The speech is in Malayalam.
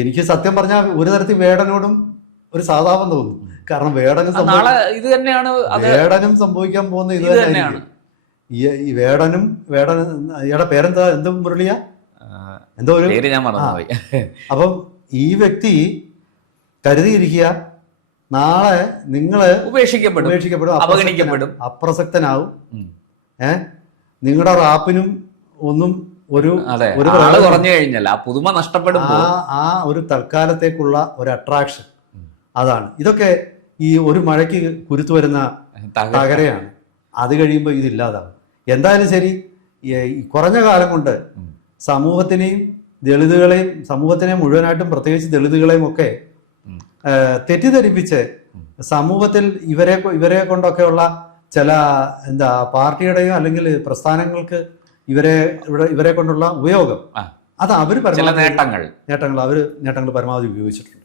എനിക്ക് സത്യം പറഞ്ഞാൽ ഒരു തരത്തിൽ വേടനോടും ഒരു സാധാപം തോന്നും. കാരണം ഇത് തന്നെയാണ് വേടനും സംഭവിക്കാൻ പോകുന്ന ഇത് തന്നെയാണ്. ഈ വേടനും ഇയാളുടെ പേരെന്താ, എന്ത് മുരളിയ എന്തോ ഒരു അപ്പം ഈ വ്യക്തി കരുതിയിരിക്കുക, നാളെ നിങ്ങള് ഉപേക്ഷിക്കപ്പെടും, അവഗണിക്കപ്പെടും, അപ്രസക്തനാവും. നിങ്ങളുടെ റാപ്പിനും ഒന്നും ഒരു കുറഞ്ഞു കഴിഞ്ഞാൽ ആ പുതുമ നഷ്ടപ്പെടും. ആ ഒരു തൽക്കാലത്തേക്കുള്ള ഒരു അട്രാക്ഷൻ അതാണ്. ഇതൊക്കെ ഈ ഒരു മഴയ്ക്ക് കുരുത്തു വരുന്ന തകരയാണ്. അത് കഴിയുമ്പോൾ ഇതില്ലാതാവും. എന്തായാലും ശരി, കുറഞ്ഞ കാലം കൊണ്ട് സമൂഹത്തിനെയും ദളിതുകളെയും, സമൂഹത്തിനെ മുഴുവനായിട്ടും പ്രത്യേകിച്ച് ദളിതുകളെയും ഒക്കെ തെറ്റിദ്ധരിപ്പിച്ച് സമൂഹത്തിൽ ഇവരെ കൊണ്ടൊക്കെയുള്ള ചില പാർട്ടിയുടെയോ അല്ലെങ്കിൽ പ്രസ്ഥാനങ്ങൾക്ക് ഇവരെ കൊണ്ടുള്ള ഉപയോഗം, അത് അവർ നേട്ടങ്ങൾ പരമാവധി ഉപയോഗിച്ചിട്ടുണ്ട്.